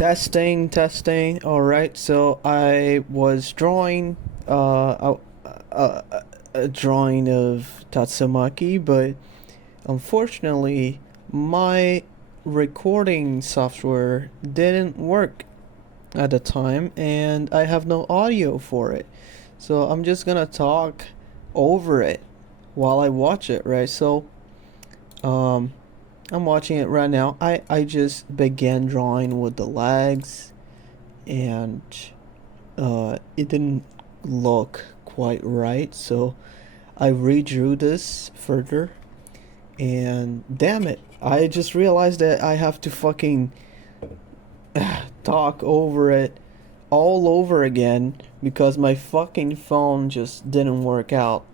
Testing. All right. So I was drawing a drawing of Tatsumaki, but unfortunately, my recording software didn't work at the time, and I have no audio for it. So I'm just gonna talk over it while I watch it, right? So, um, I'm watching it right now. I just began drawing with the legs, and it didn't look quite right, so I redrew this further, and damn it, I just realized that I have to fucking talk over it all over again because my fucking phone just didn't work out.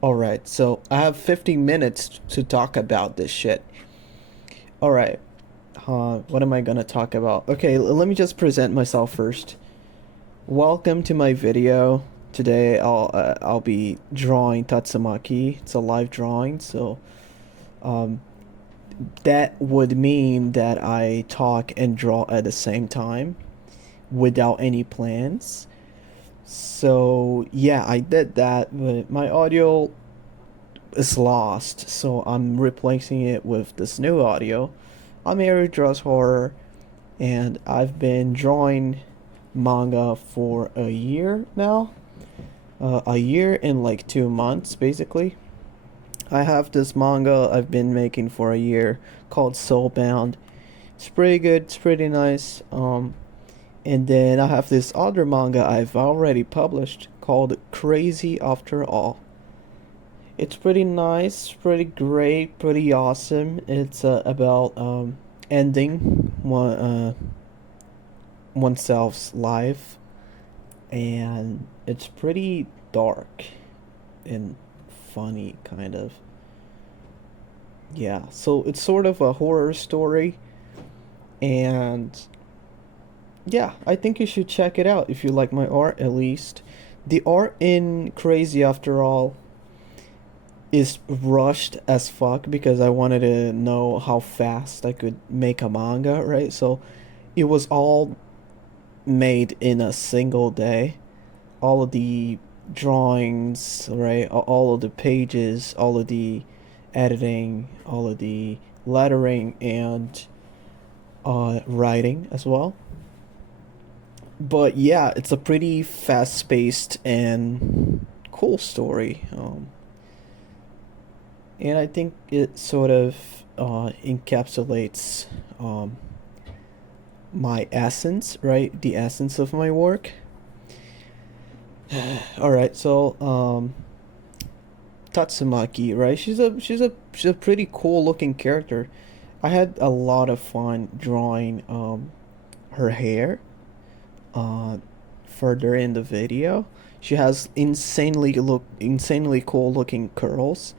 Alright, so I have 50 minutes to talk about this shit. Alright, what am I gonna talk about? Okay, let me just present myself first. Welcome to my video. Today I'll be drawing Tatsumaki. It's a live drawing, so um, that would mean that I talk and draw at the same time without any plans. So yeah, I did that, but my audio is lost, so I'm replacing it with this new audio. I'm AerieDrawsHorror, and I've been drawing manga for a year now. A year and like 2 months, basically. I have this manga I've been making for a year called Soulbound. It's pretty good, it's pretty nice. And then I have this other manga I've already published called Crazy After All. It's pretty nice, pretty great, pretty awesome. It's about ending oneself's life, and it's pretty dark and funny, kind of. Yeah, so it's sort of a horror story, and yeah, I think you should check it out if you like my art, at least. The art in Crazy After All is rushed as fuck because I wanted to know how fast I could make a manga, right? So it was all made in a single day. All of the drawings, right? All of the pages, all of the editing, all of the lettering, and writing as well. But yeah, it's a pretty fast-paced and cool story. And I think it sort of encapsulates my essence, right? The essence of my work. All right, so Tatsumaki, right? She's a pretty cool looking character. I had a lot of fun drawing her hair. Uh, Further in the video, she has insanely cool looking curls,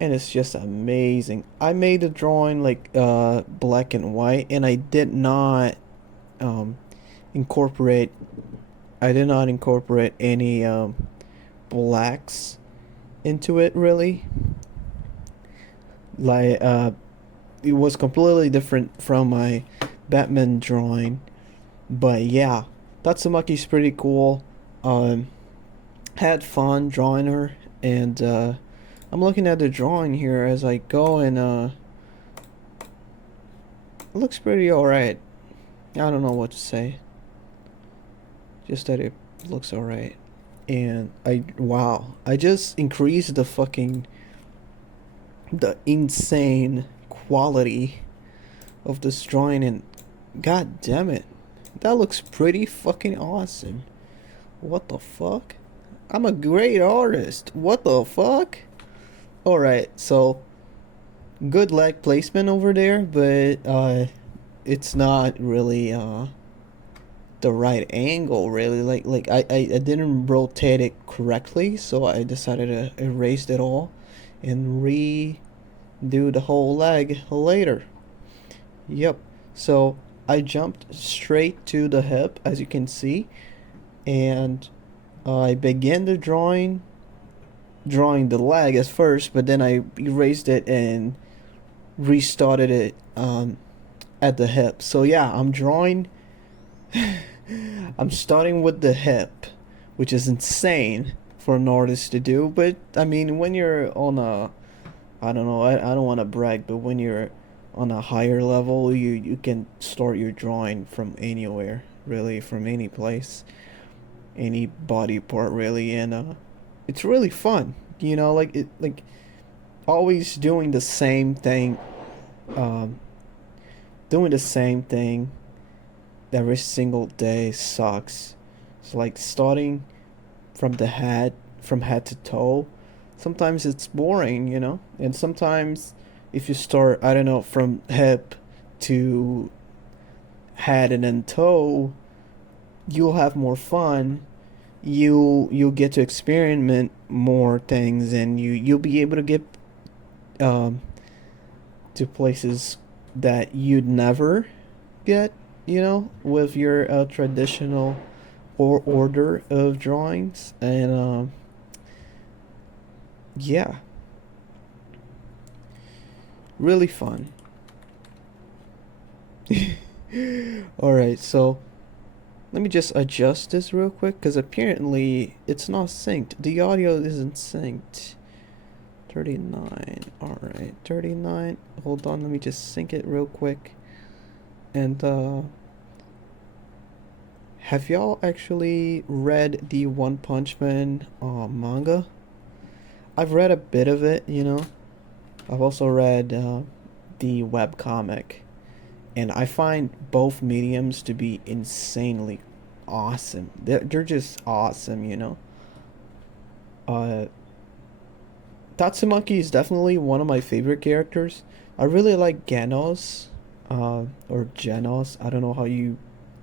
and it's just amazing. I made the drawing like black and white, and um incorporate I did not incorporate any blacks into it, really. Like it was completely different from my Batman drawing. But yeah, Tatsumaki's pretty cool. Um had fun drawing her, and I'm looking at the drawing here as I go, and it looks pretty alright. I don't know what to say. Just that it looks alright. And wow, I just increased the insane quality of this drawing, and god damn it, that looks pretty fucking awesome. What the fuck? I'm a great artist. What the fuck? Alright, so good leg placement over there, but it's not really the right angle, really. I didn't rotate it correctly, so I decided to erase it all and redo the whole leg later. Yep. So I jumped straight to the hip, as you can see, and I began the drawing the leg at first, but then I erased it and restarted it at the hip. So yeah, I'm drawing. I'm starting with the hip, which is insane for an artist to do. But I mean, when you're on a, I don't know, I don't want to brag, but when you're on a higher level, you can start your drawing from anywhere, really, from any place, any body part, really, and it's really fun. You know, like it, like always doing the same thing, um, doing the same thing every single day sucks. It's like starting from the head, from head to toe. Sometimes it's boring, you know? And sometimes if you start, I don't know, from hip to head and then toe, you'll have more fun. You'll get to experiment more things, and you'll be able to get um to places that you'd never get, you know, with your traditional or order of drawings. And yeah, really fun. All right, so let me just adjust this real quick because apparently it's not synced. The audio isn't synced. 39. All right, 39. Hold on, let me just sync it real quick. And have y'all actually read the One Punch Man manga? I've read a bit of it, you know. I've also read the web comic, and I find both mediums to be insanely awesome. They're just awesome, you know. Uh, Tatsumaki is definitely one of my favorite characters. I really like Genos, or Genos. I don't know how you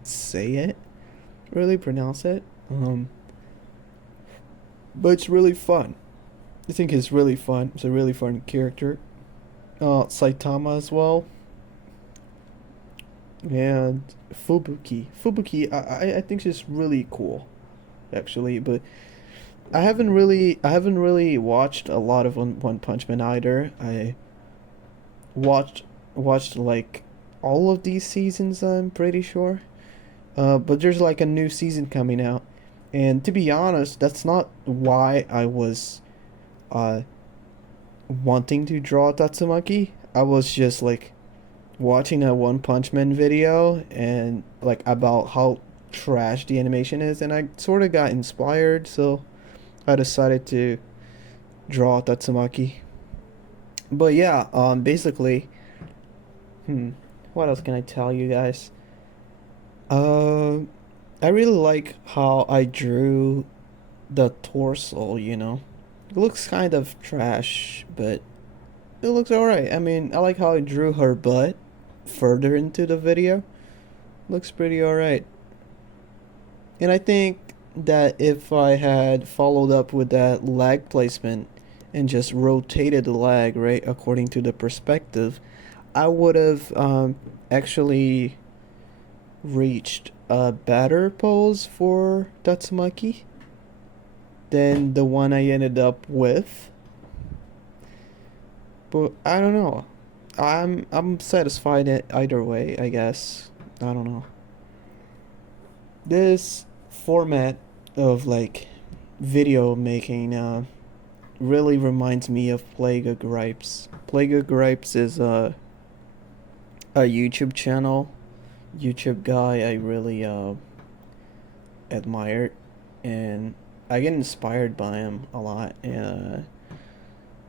say it, really pronounce it. But it's really fun. I think it's really fun. It's a really fun character. Saitama as well, and Fubuki. I think she's really cool, actually. But I haven't really watched a lot of One Punch Man either. I watched watched like all of these seasons. I'm pretty sure. But there's like a new season coming out, and to be honest, that's not why I was uh wanting to draw Tatsumaki. I was just like watching a One Punch Man video and like about how trash the animation is, and I sort of got inspired, so I decided to draw Tatsumaki. But yeah, basically, what else can I tell you guys? Uh, I really like how I drew the torso, you know. It looks kind of trash, but it looks alright. I mean, I like how I drew her butt further into the video. Looks pretty alright. And I think that if I had followed up with that leg placement and just rotated the leg, right, according to the perspective, I would have actually reached a better pose for Tatsumaki than the one I ended up with. But I don't know. I'm satisfied either way, I guess. I don't know. This format of like video making really reminds me of Plague of Gripes. Plague of Gripes is a YouTube channel, YouTube guy I really admire, and I get inspired by him a lot. And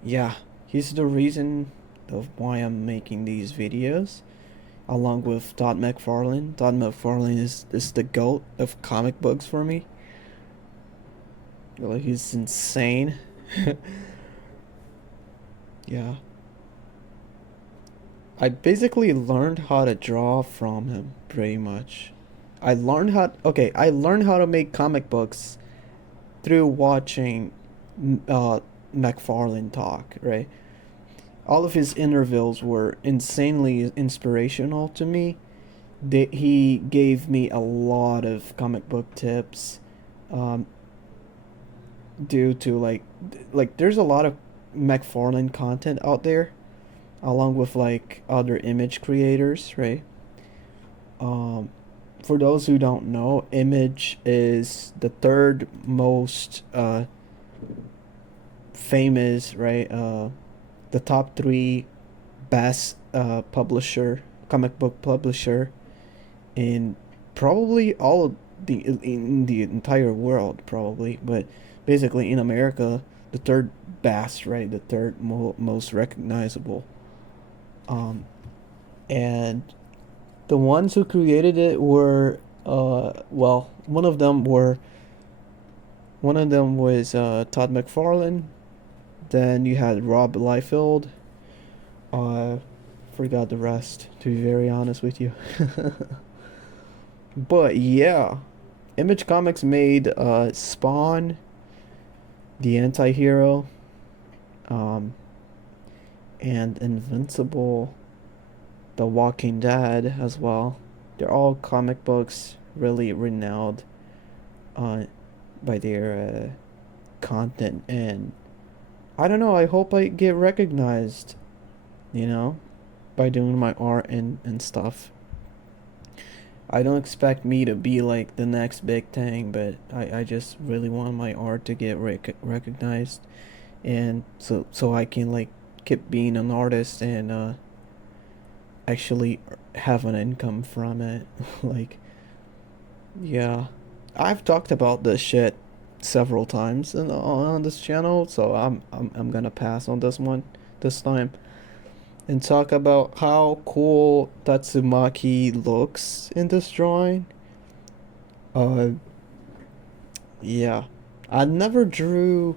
yeah, he's the reason of why I'm making these videos, along with Todd McFarlane. Todd McFarlane is the goat of comic books for me. Like, he's insane. Yeah. I basically learned how to draw from him, pretty much. I learned how to make comic books through watching uh, McFarlane talk, right? All of his interviews were insanely inspirational to me. He gave me a lot of comic book tips, um, due to like there's a lot of McFarlane content out there, along with like other image creators, right? for those who don't know, Image is the third most famous, right? The top three best publisher, comic book publisher in probably all of in the entire world, probably, but basically in America, the third best, right? The third most recognizable. Um, and the ones who created it were, well, one of them was Todd McFarlane. Then you had Rob Liefeld. Uh, Forgot the rest, to be very honest with you. But yeah, Image Comics made Spawn, the anti-hero, um, and Invincible, The Walking Dead as well. They're all comic books really renowned uh, by their content, and I don't know, I hope I get recognized, you know, by doing my art and stuff. I don't expect me to be like the next big thing, but I just really want my art to get recognized, and so I can like keep being an artist and actually have an income from it. Like, yeah, I've talked about this shit several times on this channel, so I'm gonna pass on this one this time and talk about how cool Tatsumaki looks in this drawing. Uh, yeah, I never drew.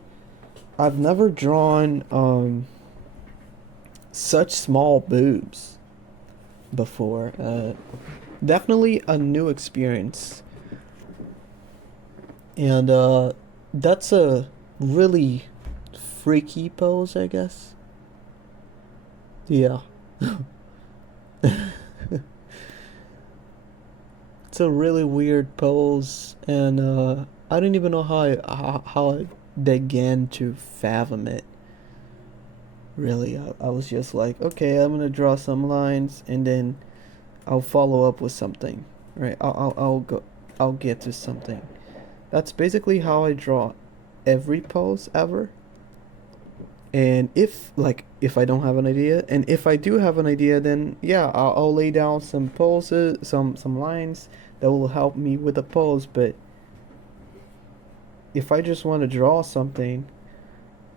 I've never drawn such small boobs before. Definitely a new experience, and that's a really freaky pose, I guess. Yeah. It's a really weird pose, and I don't even know how I began to fathom it. Really, I was just like, okay, I'm gonna draw some lines, and then I'll follow up with something, right? I'll get to something. That's basically how I draw every pose ever. And if I don't have an idea, and if I do have an idea, then yeah, I'll lay down some poses, some lines that will help me with the pose. But if I just want to draw something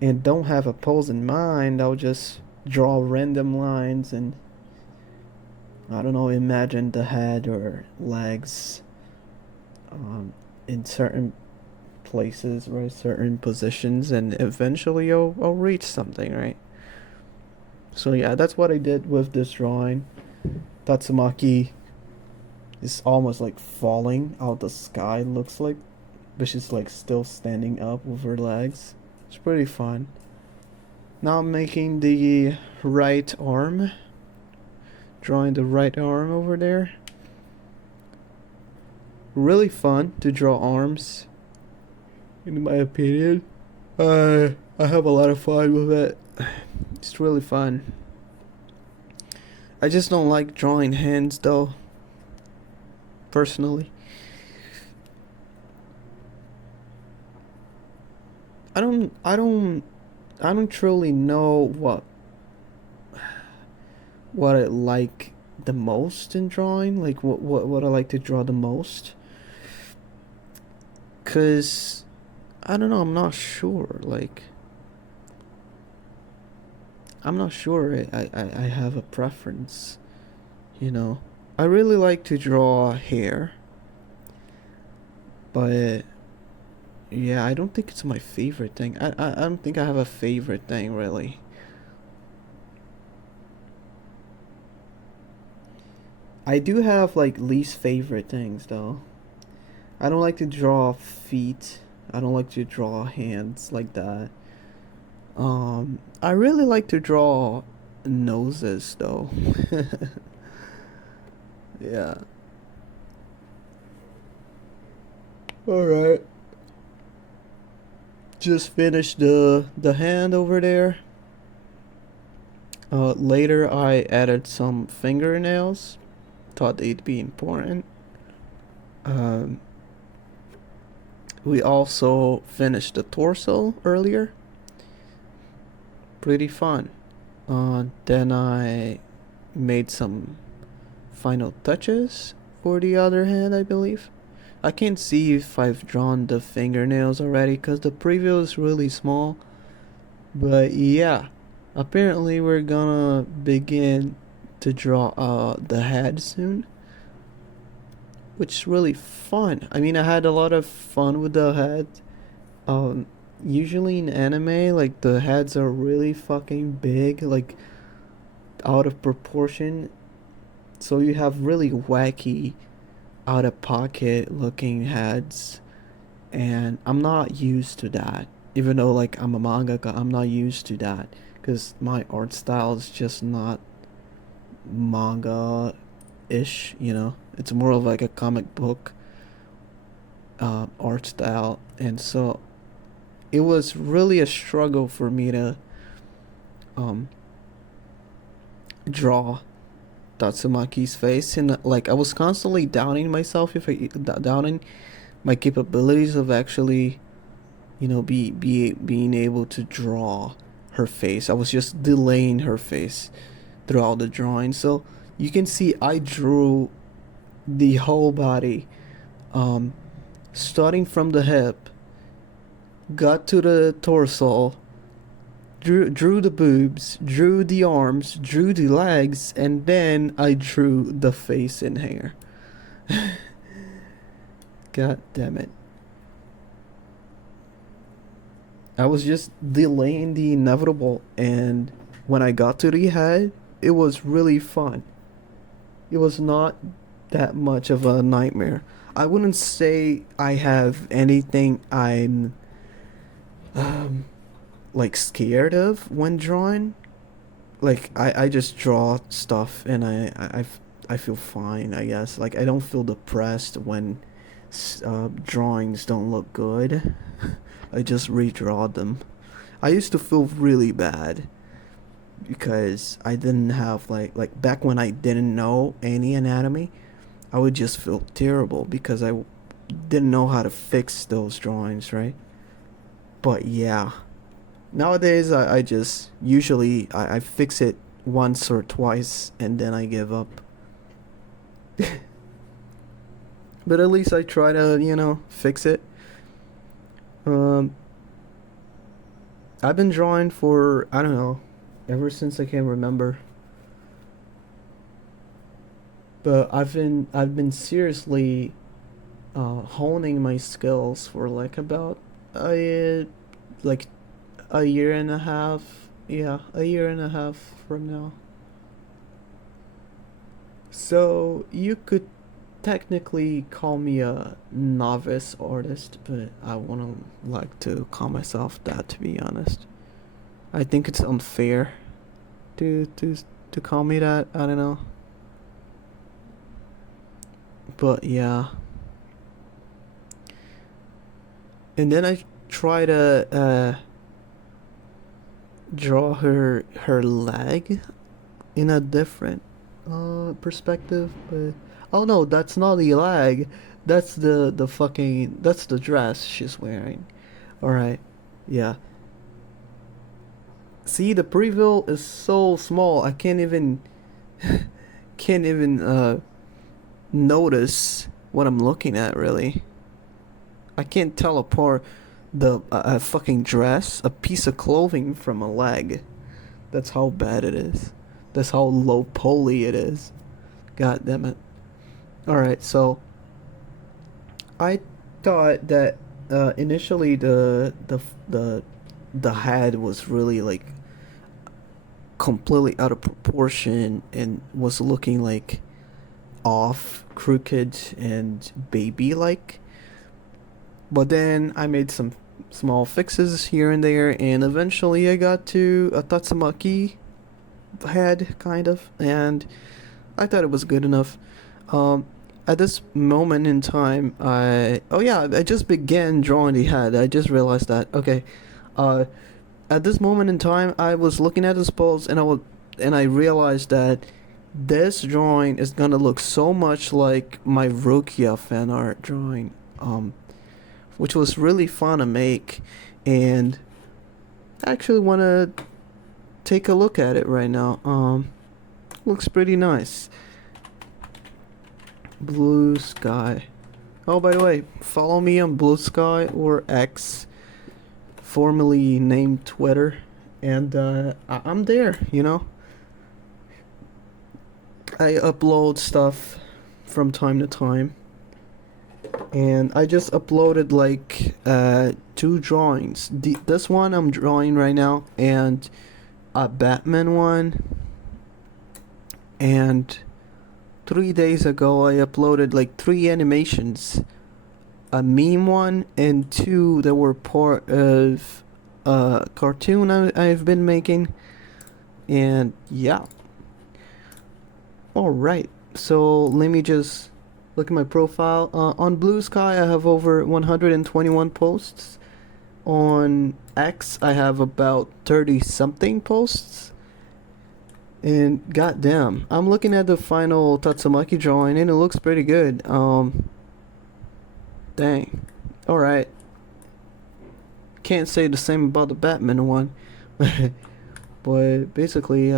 and don't have a pose in mind, I'll just draw random lines and I don't know, imagine the head or legs in certain places or certain positions, and eventually I'll reach something, right? So yeah, that's what I did with this drawing. Tatsumaki is almost like falling out the sky, looks like, but she's like still standing up with her legs. It's pretty fun. Now I'm making the right arm, drawing the right arm over there. Really fun to draw arms, in my opinion. I have a lot of fun with it. It's really fun. I just don't like drawing hands though, personally. I don't truly know what I like the most in drawing, like what I like to draw the most. Cause I don't know, I'm not sure. Like I'm not sure I have a preference, you know. I really like to draw hair, but yeah, I don't think it's my favorite thing. I don't think I have a favorite thing really. I do have like least favorite things though. I don't like to draw feet. I don't like to draw hands like that. I really like to draw noses though. Yeah. Alright. Just finished the hand over there. Later I added some fingernails. Thought they'd be important. Um, we also finished the torso earlier. Pretty fun. Then I made some final touches for the other hand, I believe. I can't see if I've drawn the fingernails already because the preview is really small. But yeah, apparently we're gonna begin to draw the head soon, which is really fun. I mean, I had a lot of fun with the head. Um, Usually in anime, like the heads are really fucking big, like out of proportion. So you have really wacky, out of pocket looking heads, and I'm not used to that. Even though like I'm a mangaka, I'm not used to that because my art style is just not manga ish, you know. It's more of like a comic book art style, and so it was really a struggle for me to um, draw Tatsumaki's face, and like I was constantly doubting myself if doubting my capabilities of actually, you know, being able to draw her face. I was just delaying her face throughout the drawing. So you can see I drew the whole body, um, starting from the hip, got to the torso, drew the boobs, drew the arms, drew the legs, and then I drew the face and hair. God damn it. I was just delaying the inevitable, and when I got to the head, it was really fun. It was not that much of a nightmare. I wouldn't say I have anything I'm um like scared of when drawing. Like I just draw stuff and I feel fine, I guess. Like I don't feel depressed when drawings don't look good. I just redraw them. I used to feel really bad because I didn't have like back when I didn't know any anatomy, I would just feel terrible because I didn't know how to fix those drawings, right? But yeah, nowadays I just usually I fix it once or twice and then I give up. But at least I try to, you know, fix it. Um, I've been drawing for I don't know, ever since I can remember. But I've been seriously honing my skills for like about a like a year and a half. Yeah, a year and a half from now. So you could technically call me a novice artist, but I wouldn't like to call myself that, to be honest. I think it's unfair to to call me that. I don't know. But yeah. And then I try to draw her leg in a different perspective, but oh no, that's not the leg. That's the fucking that's the dress she's wearing. All right. Yeah. See, the preview is so small. I can't even notice what I'm looking at really. I can't tell apart the a fucking dress, a piece of clothing from a leg. That's how bad it is. That's how low poly it is. God damn it. All right, so I thought that initially the head was really like completely out of proportion and was looking like off, crooked, and baby like. But then I made some small fixes here and there, and eventually I got to a Tatsumaki head, kind of, and I thought it was good enough. Um, at this moment in time, oh yeah, I just began drawing the head. I just realized that. Okay, uh, at this moment in time, I was looking at this pose, and I realized that this drawing is gonna look so much like my Rukia fan art drawing, which was really fun to make, and I actually want to take a look at it right now. Looks pretty nice. Blue Sky. Oh, by the way, follow me on Blue Sky or X, formerly named Twitter, and I'm there. I upload stuff from time to time, and I just uploaded like two drawings. This one I'm drawing right now, and a Batman one, and 3 days ago I uploaded like three animations, a meme one and two that were part of a cartoon I've been making. And yeah, alright, so let me just look at my profile. On Blue Sky I have over 121 posts. On X I have about 30 something posts. And goddamn, I'm looking at the final Tatsumaki drawing and it looks pretty good. Dang. Alright. Can't say the same about the Batman one. But basically,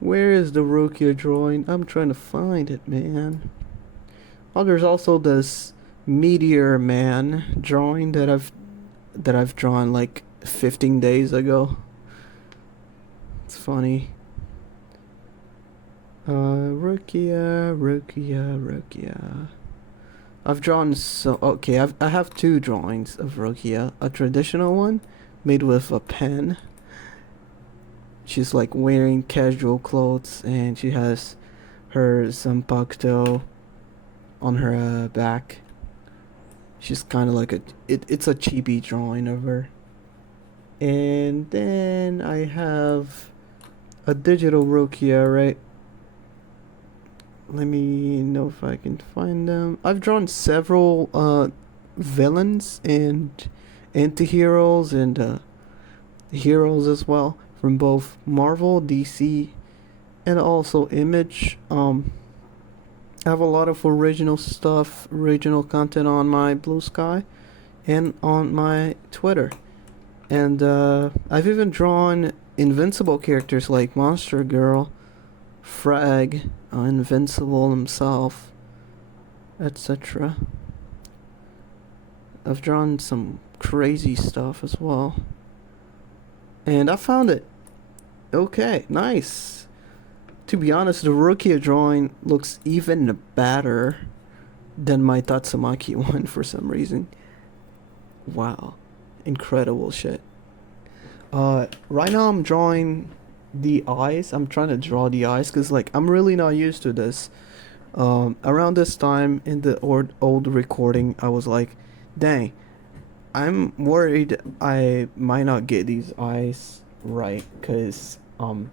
where is the Rukia drawing? I'm trying to find it, man. Oh, there's also this Meteor Man drawing that I've drawn like 15 days ago. It's funny. Rukia. I've drawn I have two drawings of Rukia. A traditional one made with a pen. She's like wearing casual clothes and she has her zanpakuto on her back. She's kind of like it's a chibi drawing of her. And then I have a digital Rukia, right? Let me know if I can find them. I've drawn several villains and anti-heroes and heroes as well from both Marvel, DC, and also Image. I have a lot of original stuff, original content on my Blue Sky and on my Twitter. And I've even drawn invincible characters like Monster Girl, Frag, Invincible himself, etc. I've drawn some crazy stuff as well. And I found it. Okay, nice. To be honest, the Rukia drawing looks even better than my Tatsumaki one for some reason. Wow. Incredible shit. Right now I'm drawing the eyes. I'm trying to draw the eyes because like I'm really not used to this. Around this time in the old recording, I was like, dang, I'm worried I might not get these eyes right because I'm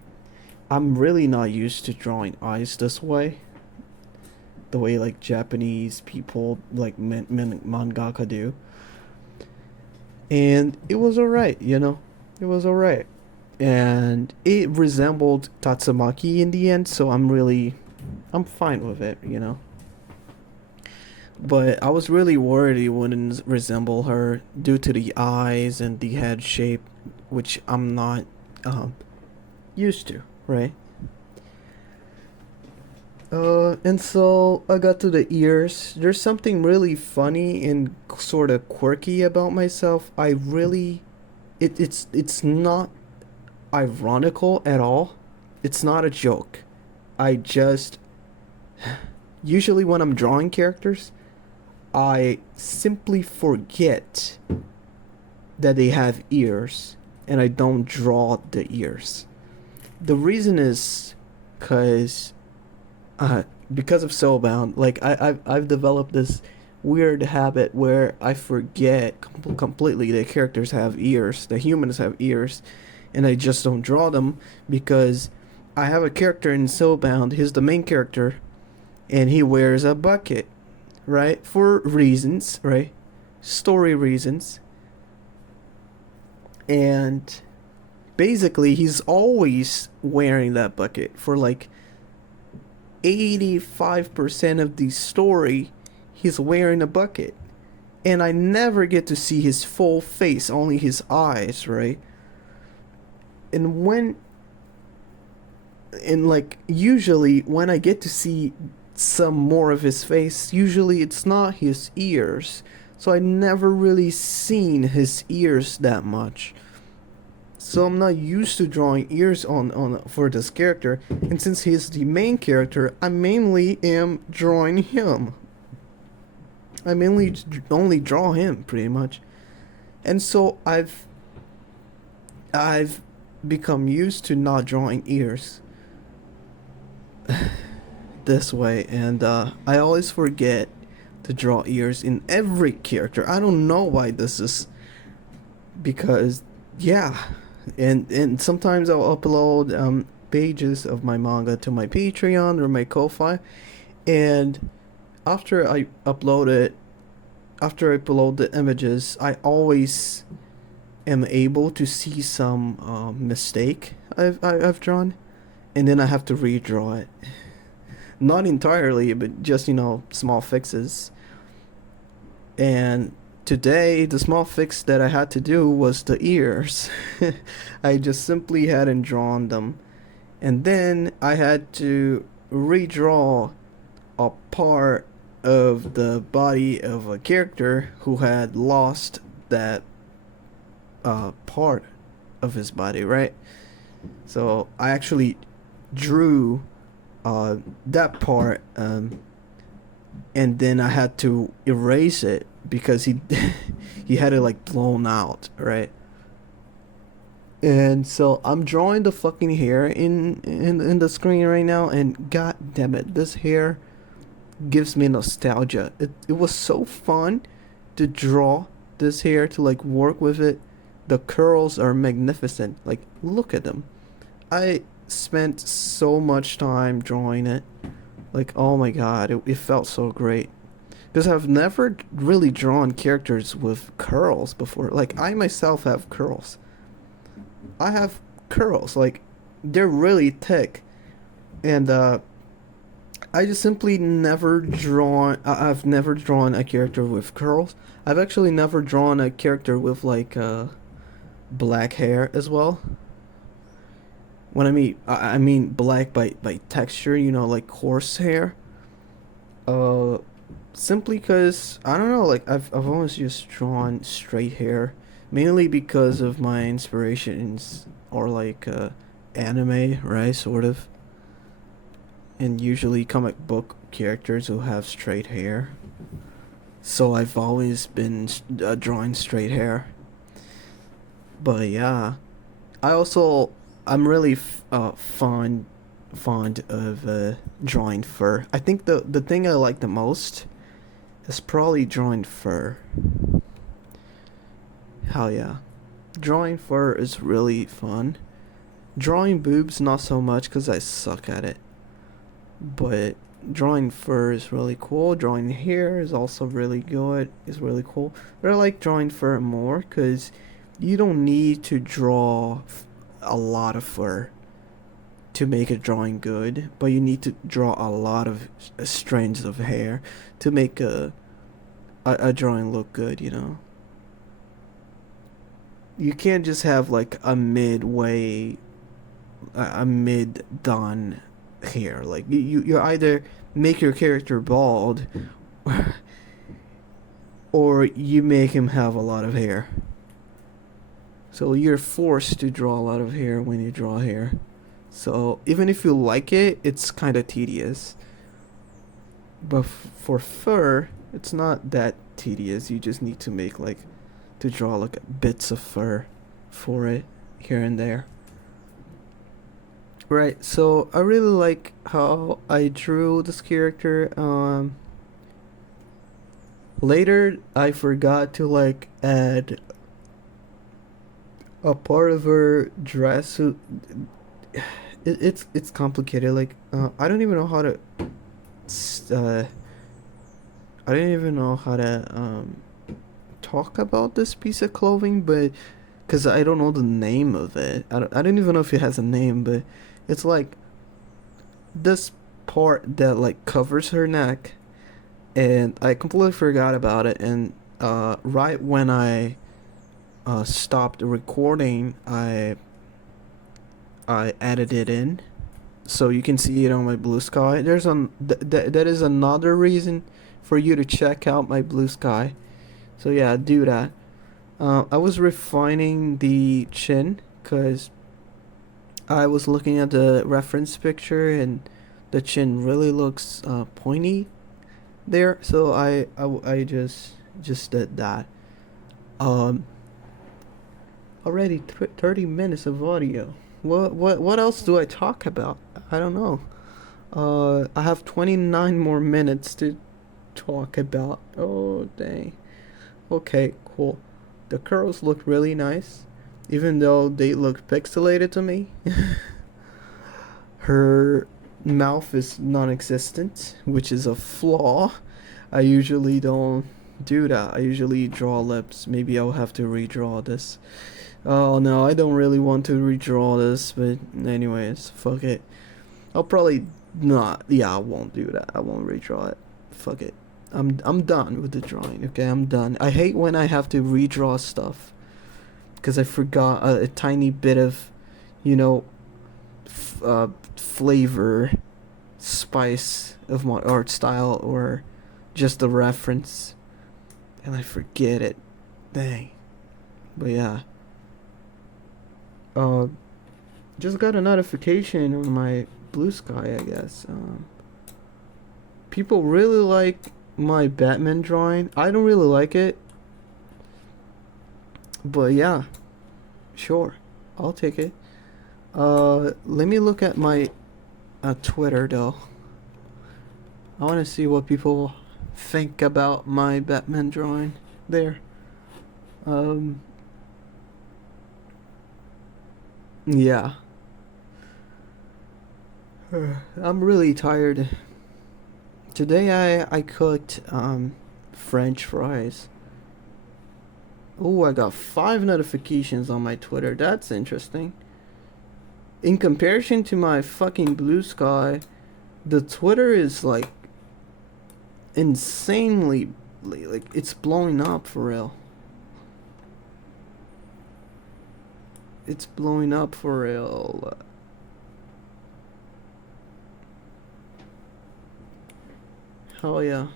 really not used to drawing eyes this way. The way like Japanese people like mangaka do. And it was alright, It was alright. And it resembled Tatsumaki in the end, so I'm fine with it, But I was really worried it wouldn't resemble her due to the eyes and the head shape, which I'm not used to, right? And so I got to the ears. There's something really funny and sort of quirky about myself. It's not ironical at all. It's not a joke. I just usually when I'm drawing characters, I simply forget that they have ears and I don't draw the ears. The reason is because of Soulbound, like I've developed this weird habit where I forget completely that characters have ears, that humans have ears, and I just don't draw them because I have a character in Soulbound. He's the main character, and he wears a bucket, right? For reasons, right? Story reasons. And Basically, he's always wearing that bucket for like 85% of the story. He's wearing a bucket. And I never get to see his full face, only his eyes, right? And when and like usually when I get to see some more of his face, usually it's not his ears. So I never really seen his ears that much. So I'm not used to drawing ears on for this character, and since he's the main character, I mainly am drawing him. I mainly only draw him pretty much. And so I've become used to not drawing ears this way, and I always forget to draw ears in every character. I don't know why this is, because yeah, and sometimes I'll upload pages of my manga to my Patreon or my Ko-fi, and after I upload it, after I upload the images, I always am able to see some mistake I've drawn, and then I have to redraw it. Not entirely, but just, small fixes. And today, the small fix that I had to do was the ears. I just simply hadn't drawn them. And then I had to redraw a part of the body of a character who had lost that part of his body, right? So I actually drew that part, and then I had to erase it because he he had it like blown out, right? And so I'm drawing the fucking hair in the screen right now, and god damn it, this hair gives me nostalgia. It was so fun to draw this hair, to like work with it. The curls are magnificent. Like, look at them. I spent so much time drawing it. Like, oh my god, it felt so great. Because I've never really drawn characters with curls before. Like, I myself have curls. I have curls. Like, they're really thick. And, I just simply never drawn. I've never drawn a character with curls. I've actually never drawn a character with, like, black hair as well. When I mean black by texture, like coarse hair. Uh, Simply because I don't know, like I've always just drawn straight hair, mainly because of my inspirations or like anime, right? Sort of, and usually comic book characters who have straight hair. So I've always been drawing straight hair. But yeah, I'm really fond of drawing fur. I think the thing I like the most is probably drawing fur. Hell yeah, drawing fur is really fun. Drawing boobs not so much because I suck at it. But drawing fur is really cool. Drawing hair is also really good. It's really cool. But I like drawing fur more because you don't need to draw a lot of fur to make a drawing good, but you need to draw a lot of strands of hair to make a drawing look good. You can't just have like a mid done hair. Like you either make your character bald or you make him have a lot of hair. So you're forced to draw a lot of hair when you draw hair. So even if you like it, it's kind of tedious. But for fur, it's not that tedious. You just need to draw like bits of fur for it here and there. Right, so I really like how I drew this character. Later I forgot to like add a part of her dress. So it's complicated. Like I don't even know how to. Uh, I don't even know how to talk about this piece of clothing, but because I don't know the name of it. I don't even know if it has a name, but it's like this part that like covers her neck, and I completely forgot about it. And right when I stopped recording, I added it in, so you can see it on my Blue Sky. That is another reason for you to check out my Blue Sky. So yeah, do that. I was refining the chin because I was looking at the reference picture and the chin really looks pointy there. So I just did that. Um, Already 30 minutes of audio. What else do I talk about? I don't know. I have 29 more minutes to talk about. Oh dang. Okay, cool. The curls look really nice, even though they look pixelated to me. Her mouth is non-existent, which is a flaw. I usually don't do that. I usually draw lips. Maybe I'll have to redraw this. Oh no, I don't really want to redraw this, but anyways, fuck it. I'll probably not. Yeah, I won't do that. I won't redraw it. Fuck it. I'm done with the drawing. Okay, I'm done. I hate when I have to redraw stuff because I forgot a tiny bit of, you know, flavor, spice of my art style or just a reference, and I forget it. Dang. But yeah. Uh, just got a notification on my Blue Sky, I guess. People really like my Batman drawing. I don't really like it, but yeah, sure, I'll take it. Let me look at my Twitter though. I want to see what people think about my Batman drawing there. Yeah. I'm really tired. Today I cooked French fries. Oh, I got 5 notifications on my Twitter. That's interesting. In comparison to my fucking Blue Sky, the Twitter is like insanely like it's blowing up for real. It's blowing up for real. Hell yeah.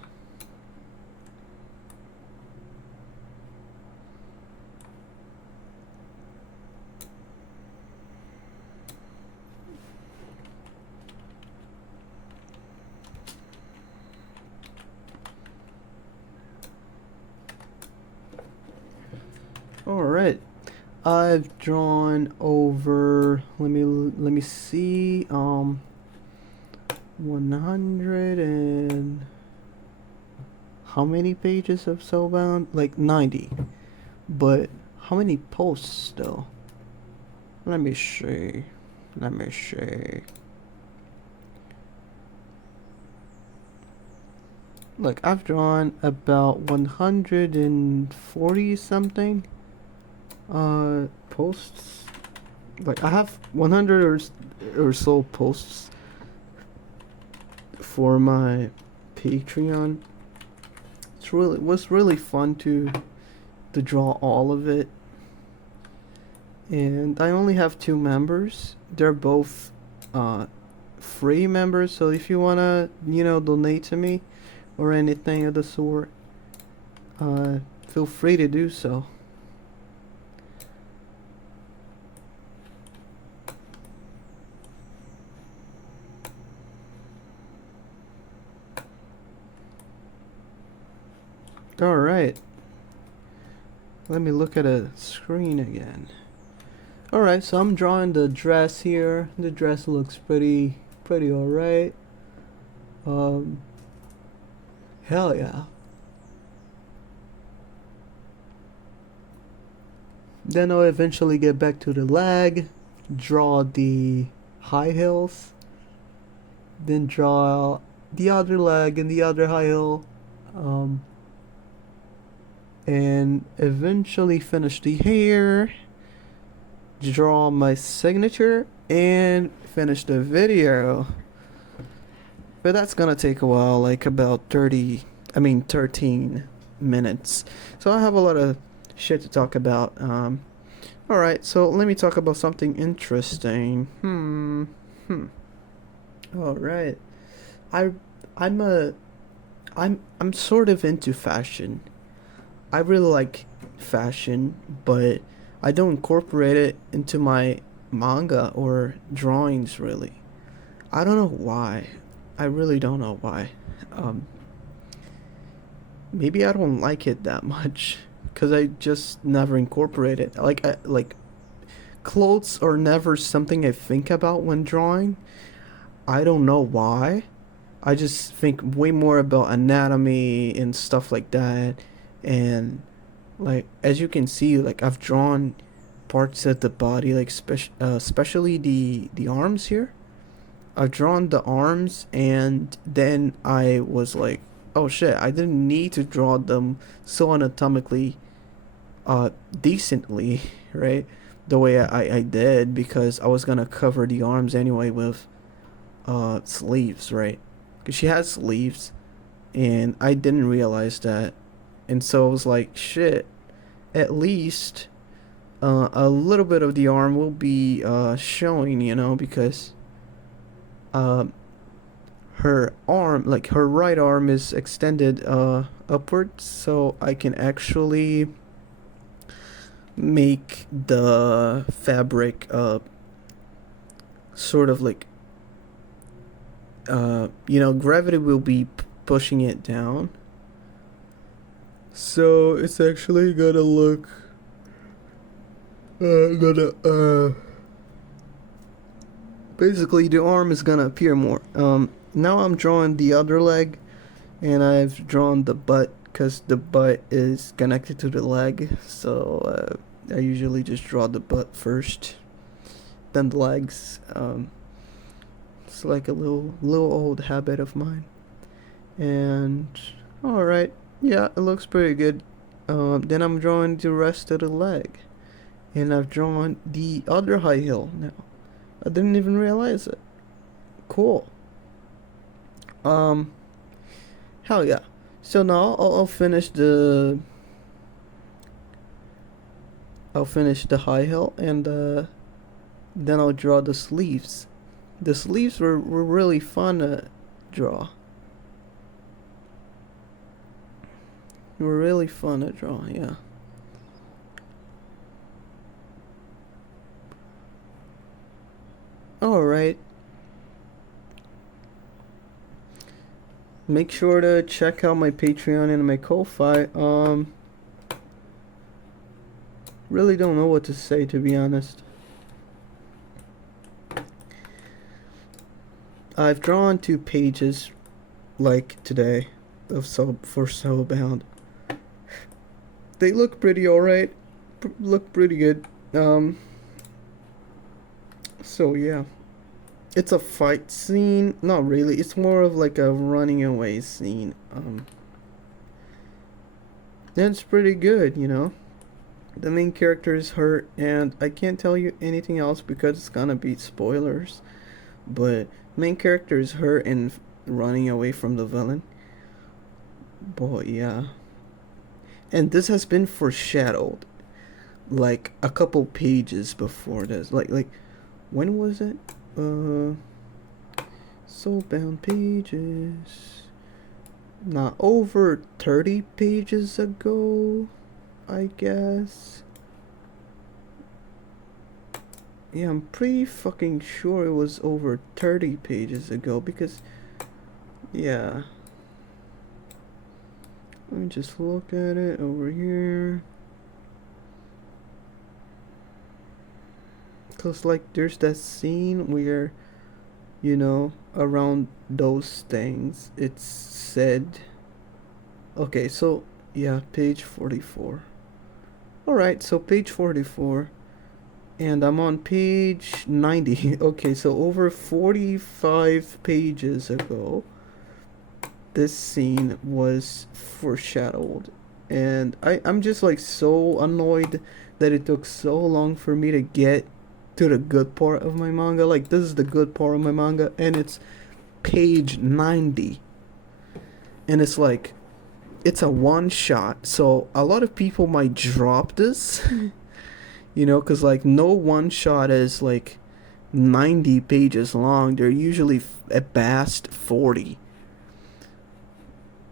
All right. I've drawn over, let me see, 100 and how many pages of Soulbound? Like 90. But how many posts though? Let me see. Let me see. Look, I've drawn about 140 something posts. Like I have 100 or so posts for my Patreon. It was really fun to draw all of it. And I only have 2 members. They're both free members, so if you wanna, donate to me or anything of the sort, feel free to do so. Alright. Let me look at a screen again. Alright, so I'm drawing the dress here. The dress looks pretty alright. Hell yeah. Then I'll eventually get back to the leg, draw the high heels, then draw the other leg and the other high heel, and eventually finish the hair, draw my signature and finish the video. But that's gonna take a while, like about 13 minutes. So I have a lot of shit to talk about. Alright, so let me talk about something interesting. Alright. I I'm a I'm sort of into fashion. I really like fashion, but I don't incorporate it into my manga or drawings really. I don't know why. I really don't know why. Um, Maybe I don't like it that much because I just never incorporate it. Like clothes are never something I think about when drawing. I don't know why. I just think way more about anatomy and stuff like that. And like as you can see, like I've drawn parts of the body, like especially the arms here. I've drawn the arms, and then I was like, oh shit, I didn't need to draw them so anatomically decently, right? The way I did, because I was gonna cover the arms anyway with sleeves, right? Because she has sleeves, and I didn't realize that. And so I was like, shit, at least a little bit of the arm will be showing, because uh, her arm, like her right arm, is extended upwards, so I can actually make the fabric sort of like gravity will be pushing it down, so it's actually gonna look gonna basically the arm is gonna appear more. Now I'm drawing the other leg, and I've drawn the butt because the butt is connected to the leg. So I usually just draw the butt first, then the legs. It's like a little old habit of mine. And all right, yeah, it looks pretty good. Then I'm drawing the rest of the leg, and I've drawn the other high heel now. I didn't even realize it. Cool. Um, Hell yeah. So now I'll finish the high heel, and then I'll draw the sleeves. The sleeves were really fun to draw. They were really fun to draw, yeah. Alright. Make sure to check out my Patreon and my Ko-Fi. Really don't know what to say, to be honest. I've drawn 2 pages, like today, of Soulbound. They look pretty alright. Look pretty good. So yeah. It's a fight scene. Not really. It's more of like a running away scene. It's pretty good. The main character is hurt, and I can't tell you anything else because it's gonna be spoilers. But main character is hurt and running away from the villain. Boy, yeah. And this has been foreshadowed like a couple pages before this. Like when was it? Soulbound pages. Not over 30 pages ago, I guess. Yeah, I'm pretty fucking sure it was over 30 pages ago because, yeah. Let me just look at it over here. Cause like there's that scene where, around those things, it's said. Okay, so yeah, page 44. Alright, so page 44. And I'm on page 90. Okay, so over 45 pages ago, this scene was foreshadowed. And I'm just like so annoyed that it took so long for me to get to the good part of my manga. Like, this is the good part of my manga, and it's page 90. And it's like, it's a one shot, so a lot of people might drop this, you know, because like no one shot is like 90 pages long. They're usually at best 40.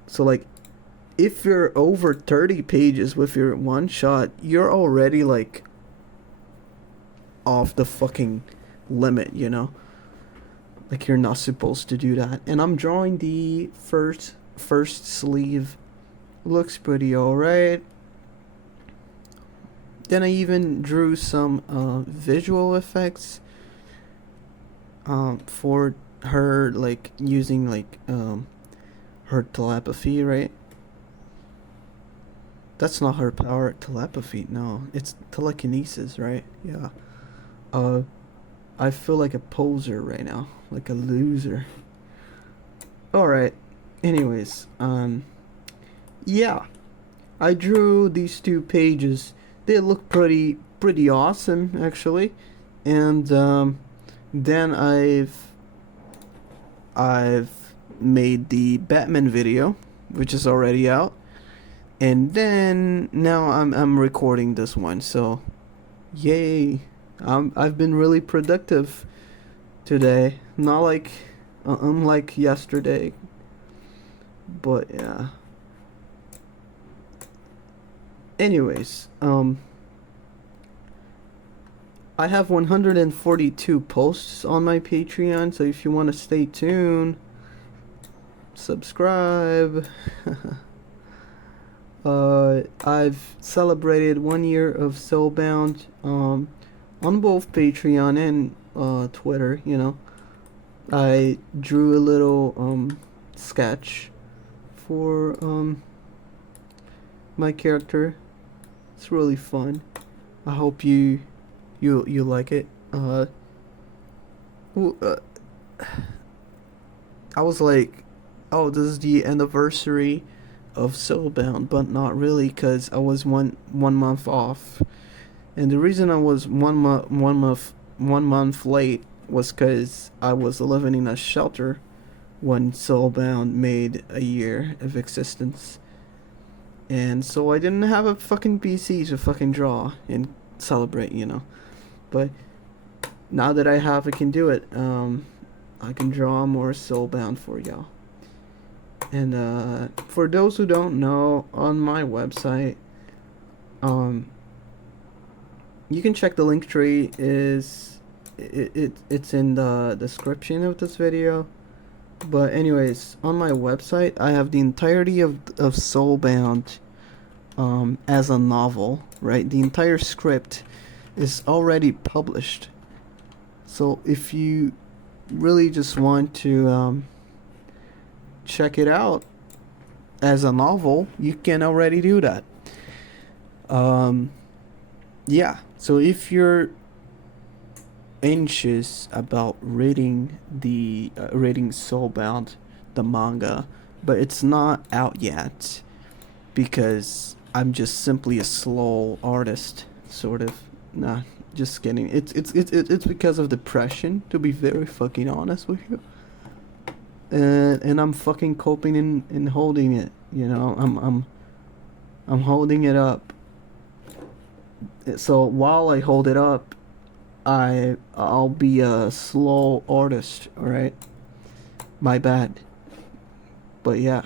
So like, if you're over 30 pages with your one shot, you're already like off the fucking limit, you know? Like, you're not supposed to do that. And I'm drawing the first sleeve. Looks pretty alright. Then I even drew some visual effects for her, like using like her telepathy, right? That's not her power, telepathy. No, it's telekinesis, right? Yeah. I feel like a poser right now, like a loser. All right. Anyways, yeah, I drew these 2 pages. They look pretty awesome actually, and then I've made the Batman video, which is already out, and then now I'm recording this one. So, yay! I've been really productive today. Not like unlike yesterday, but yeah. Anyways, I have 142 posts on my Patreon, so if you want to stay tuned, subscribe. I've celebrated 1 year of Soulbound on both Patreon and Twitter, you know. I drew a little sketch for my character. It's really fun. I hope you like it. I was like, oh, this is the anniversary of Soulbound, but not really, because I was one month off, and the reason I was one month late was because I was living in a shelter when Soulbound made a year of existence, and so I didn't have a fucking PC to fucking draw and celebrate, you know. But now that I have, I can do it. I can draw more Soulbound for y'all. And for those who don't know, on my website, you can check the link tree. It's in the description of this video. But anyways, on my website, I have the entirety of Soulbound as a novel, right? The entire script is already published. So if you really just want to check it out as a novel, you can already do that. Yeah, so if you're anxious about reading Soulbound, the manga, but it's not out yet because I'm just simply a slow artist, sort of. Nah, just kidding. It's because of depression, to be very fucking honest with you. And I'm fucking coping and holding it. You know, I'm holding it up. So while I hold it up, I'll be a slow artist. All right, my bad. But yeah,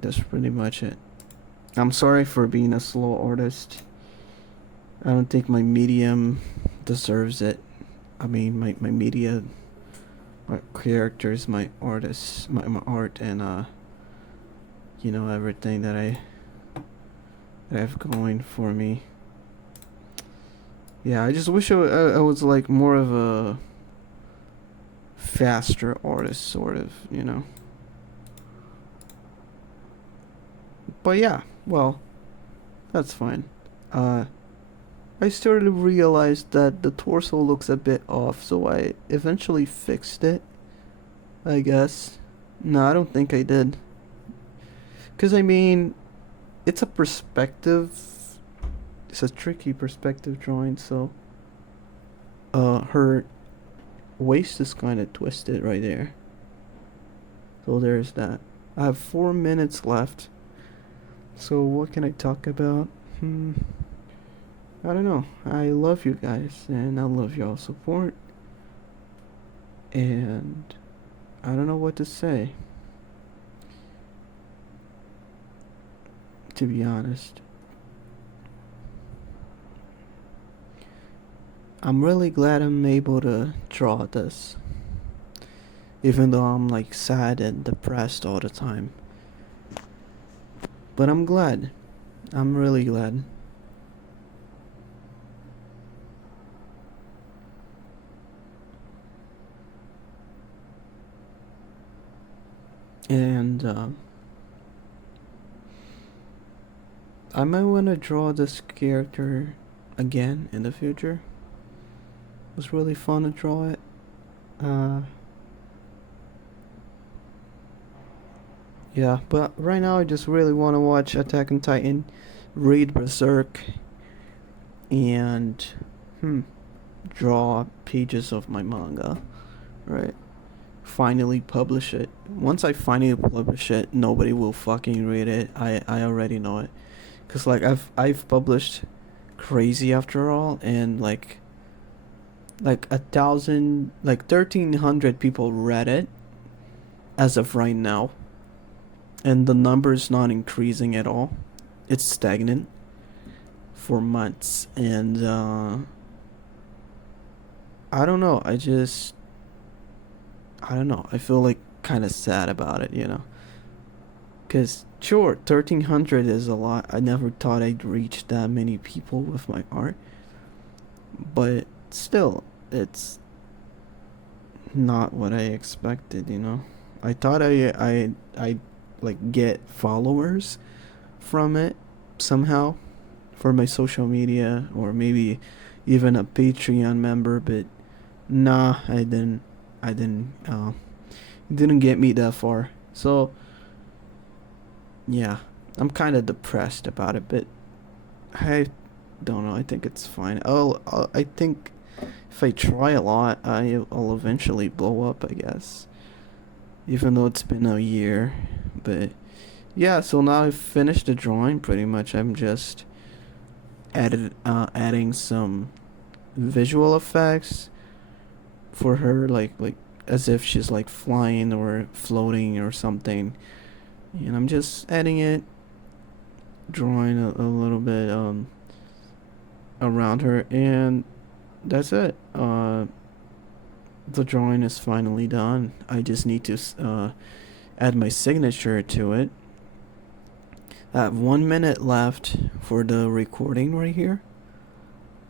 that's pretty much it. I'm sorry for being a slow artist. I don't think my medium deserves it. I mean, my media, my characters, my artists, my art, and you know, everything that I have going for me. Yeah, I just wish I was like more of a faster artist, sort of, you know. But yeah, well, that's fine. I started to realize that the torso looks a bit off, so I eventually fixed it, I guess. No, I don't think I did. Because, I mean, it's a perspective It's a tricky perspective drawing, so her waist is kind of twisted right there. So there's that. I have 4 minutes left. So what can I talk about? I don't know. I love you guys, and I love y'all support. And I don't know what to say, to be honest. I'm really glad I'm able to draw this, even though I'm like sad and depressed all the time. But I'm glad. I'm really glad. And I might want to draw this character again in the future. It was really fun to draw it. Yeah, but right now I just really want to watch Attack on Titan, read Berserk, and draw pages of my manga, right? Finally publish it. Once I finally publish it, nobody will fucking read it. I already know it, cause like I've published Crazy After All, and like 1,000, like 1,300 people read it as of right now, and the number's not increasing at all. It's stagnant for months, and I don't know. I don't know. I feel like kind of sad about it, you know. Cause sure, 1,300 is a lot. I never thought I'd reach that many people with my art, but still, it's not what I expected, you know. I thought I like get followers from it somehow for my social media, or maybe even a Patreon member, but nah, it didn't get me that far. So yeah, I'm kind of depressed about it, but I don't know. I think it's fine. I think if I try a lot, I'll eventually blow up, I guess. Even though it's been a year, but yeah. So now I've finished the drawing. Pretty much, I'm just adding some visual effects for her, like as if she's like flying or floating or something. And I'm just adding it, drawing a little bit around her, and that's it. The drawing is finally done. I just need to add my signature to it. I have 1 minute left for the recording right here,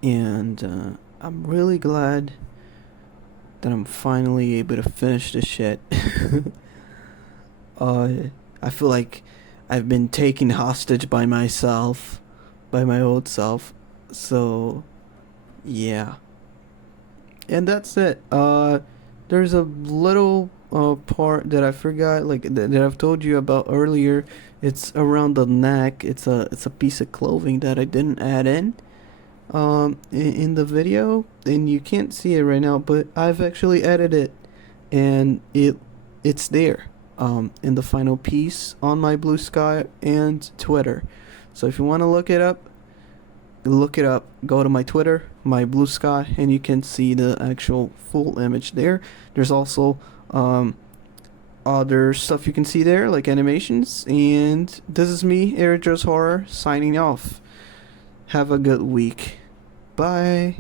and I'm really glad that I'm finally able to finish this shit. I feel like I've been taken hostage by myself, by my old self. So, yeah. And that's it. There's a little part that I forgot, like that I've told you about earlier. It's around the neck. It's a piece of clothing that I didn't add in the video, and you can't see it right now, but I've actually added it, and it's there in the final piece on my Blue Sky and Twitter. So if you want to look it up, go to my Twitter, my Blue Sky, and you can see the actual full image there. There's also other stuff you can see there, like animations. And this is me, AerieDrawsHorror, signing off. Have a good week. Bye.